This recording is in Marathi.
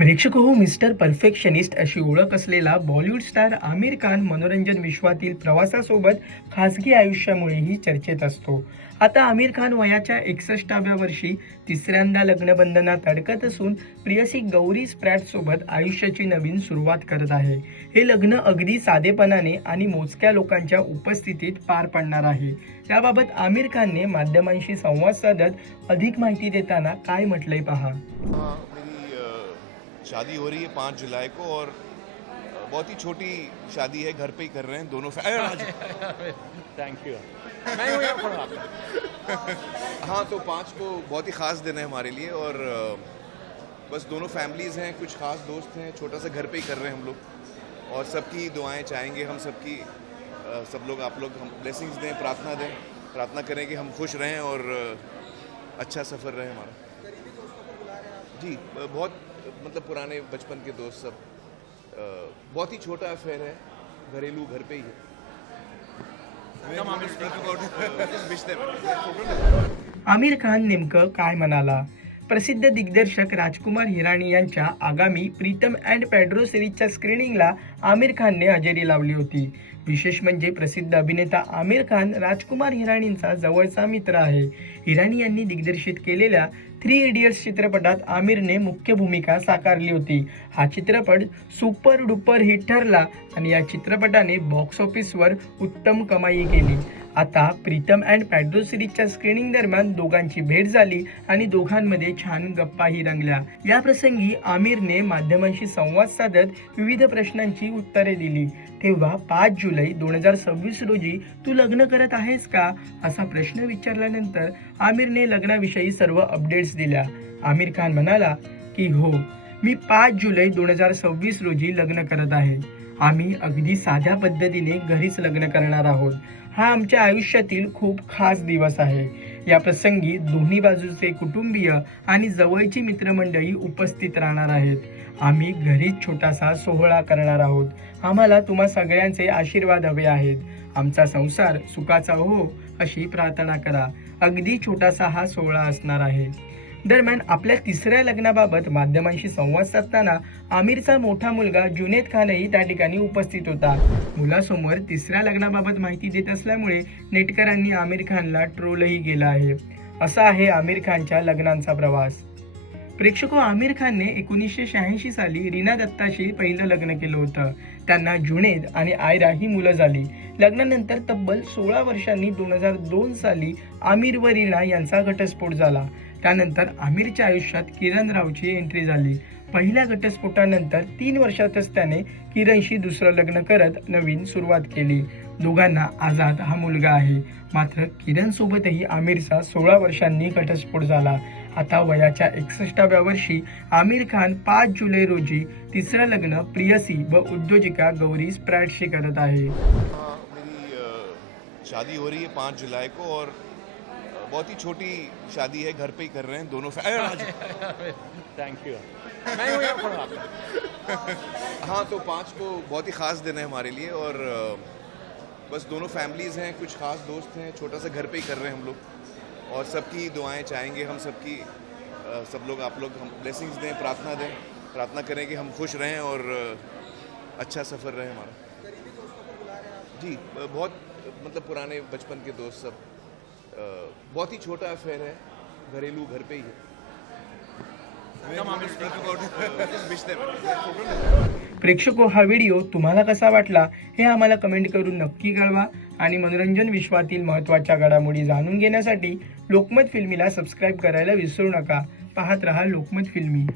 प्रेक्षक हो मिस्टर परफेक्शनिस्ट अशी ओळख असलेला बॉलिवूड स्टार आमिर खान मनोरंजन विश्वातील प्रवासासोबत खासगी आयुष्यामुळेही चर्चेत असतो. आता आमिर खान वयाच्या 61व्या वर्षी तिसऱ्यांदा लग्नबंधनात अडकत असून प्रियसी गौरी स्प्रॅट सोबत आयुष्याची नवीन सुरुवात करत आहे. हे लग्न अगदी साधेपणाने आणि मोजक्या लोकांच्या उपस्थितीत पार पडणार आहे. याबाबत आमिर खानने माध्यमांशी संवाद साधत अधिक माहिती देताना काय म्हटलंय पहा. शादी हो रही है 5 जुलाई को और बहुत ही छोटी शादी है, घर पे ही कर रहे हैं दोनों थैंक यू। मैं हूँ यहाँ पर। हाँ, तो 5 को बहुत ही ख़ास दिन है हमारे लिए और बस दोनों फैमिलीज़ हैं, कुछ ख़ास दोस्त हैं, छोटा सा घर पे ही कर रहे हैं हम लोग और सबकी दुआएं चाहेंगे हम सबकी, सब लोग आप लोग हम ब्लेसिंग्स दें, प्रार्थना करें कि हम खुश रहें और अच्छा सफ़र रहे हमारा। जी, बहुत मतलब पुराने बचपन के दोस्त सब, बहुत ही छोटा अफेयर है, घरेलू घर पे ही है। आमिर खान नेमकं काय म्हणाला? प्रसिद्ध दिग्दर्शक राजकुमार हिराणी यांच्या आगामी प्रीतम अँड पेड्रो सिरीजच्या स्क्रीनिंगला आमिर खानने हजेरी लावली होती. विशेष म्हणजे प्रसिद्ध अभिनेता आमिर खान राजकुमार हिराणींचा जवळचा मित्र आहे. हिराणी यांनी दिग्दर्शित केलेल्या 3 इडियट्स चित्रपटात आमिरने मुख्य भूमिका साकारली होती. हा चित्रपट सुपर डुपर हिट ठरला आणि या चित्रपटाने बॉक्स ऑफिसवर उत्तम कमाई केली. आता प्रीतम अँड पेड्रो सिरीजच्या स्क्रीनिंग दरम्यान दोघांची भेट झाली आणि दोघांमध्ये छान गप्पाही रंगल्या. या प्रसंगी आमिरने माध्यमांशी संवाद साधत विविध प्रश्नांची उत्तरे दिली. तेव्हा 5 जुलै 2026 रोजी तू लग्न करत आहेस का असा प्रश्न विचारल्यानंतर आमिरने लग्नाविषयी सर्व अपडेट्स दिल्या. आमिर खान म्हणाला की हो, मी 5 जुलै 2026 रोजी लग्न करत आहे. आम्ही अगदी साध्या पद्धतीने घरीच लग्न करणार आहोत. हा आमच्या आयुष्यातील खूप खास दिवस आहे. या प्रसंगी दोन्ही बाजूचे कुटुंबीय आणि जवळची मित्रमंडळी उपस्थित राहणार आहेत. आम्ही घरीच छोटासा सोहळा करणार आहोत. आम्हाला तुम्हा सगळ्यांचे आशीर्वाद हवे आहेत. आमचा संसार सुखाचा हो अशी प्रार्थना करा. अगदी छोटासा हा सोहळा असणार आहे. दरम्यान आपल्या तिसऱ्या लग्नाबाबत माध्यमांशी संवाद साधताना आमिरचा मोठा मुलगा जुनेद खानही त्या ठिकाणी उपस्थित होता. मुलासमोर तिसऱ्या लग्नाबाबत माहिती देत असल्यामुळे नेटकरांनी आमिर खानला ट्रोलही केला आहे. असा आहे आमिर खानच्या लग्नांचा प्रवास. प्रेक्षको, आमिर खानने 1986 साली रीना दत्ताशी पहिलं लग्न केलं होतं. त्यांना जुनेद आणि आयरा ही मुलं झाली. लग्नानंतर तब्बल 16 वर्षांनी 2002 साली आमिर व रीना यांचा घटस्फोट झाला. त्यानंतर आमिरच्या आयुष्यात किरण रावची एंट्री झाली. पहिल्या घटस्फोटानंतर 3 वर्षातच त्याने किरणशी दुसरं लग्न करत नवीन सुरुवात केली. दोघांना आझाद हा मुलगा आहे. मात्र किरण सोबतही आमिरचा 16 वर्षांनी घटस्फोट झाला. आता वयाच्या 61व्या वर्षी आमिर खान 5 जुलै रोजी तिसरं लग्न प्रियसी व उद्योजिका गौरी स्प्रॅटशी करत आहे. शादी हो रही है 5 जुलाई को और बहुत ही छोटी शादी है, घर पे ही कर रहे हैं दोनों थैंक यू। मैं हूँ यहाँ पर। हाँ, तो 5 को बहुत ही ख़ास दिन है हमारे लिए और बस दोनों फैमिलीज़ हैं, कुछ ख़ास दोस्त हैं, छोटा सा घर पे ही कर रहे हैं हम लोग और सबकी दुआएं चाहेंगे हम सबकी, सब लोग आप लोग हम ब्लेसिंग्स दें, प्रार्थना करें कि हम खुश रहें और अच्छा सफ़र रहे हमारा। जी, बहुत मतलब पुराने बचपन के दोस्त सब, बहुत ही छोटा अफेयर है, घरेलू घर पे ही है। प्रेक्षको, हा व्हिडिओ तुम्हाला कसा वाटला हे आम्हाला कमेंट करून नक्की कळवा आणि मनोरंजन विश्वातील महत्त्वाच्या घडामोडी जाणून घेण्यासाठी लोकमत फिल्मीला सबस्क्राईब करायला विसरू नका. पाहत रहा लोकमत फिल्मी.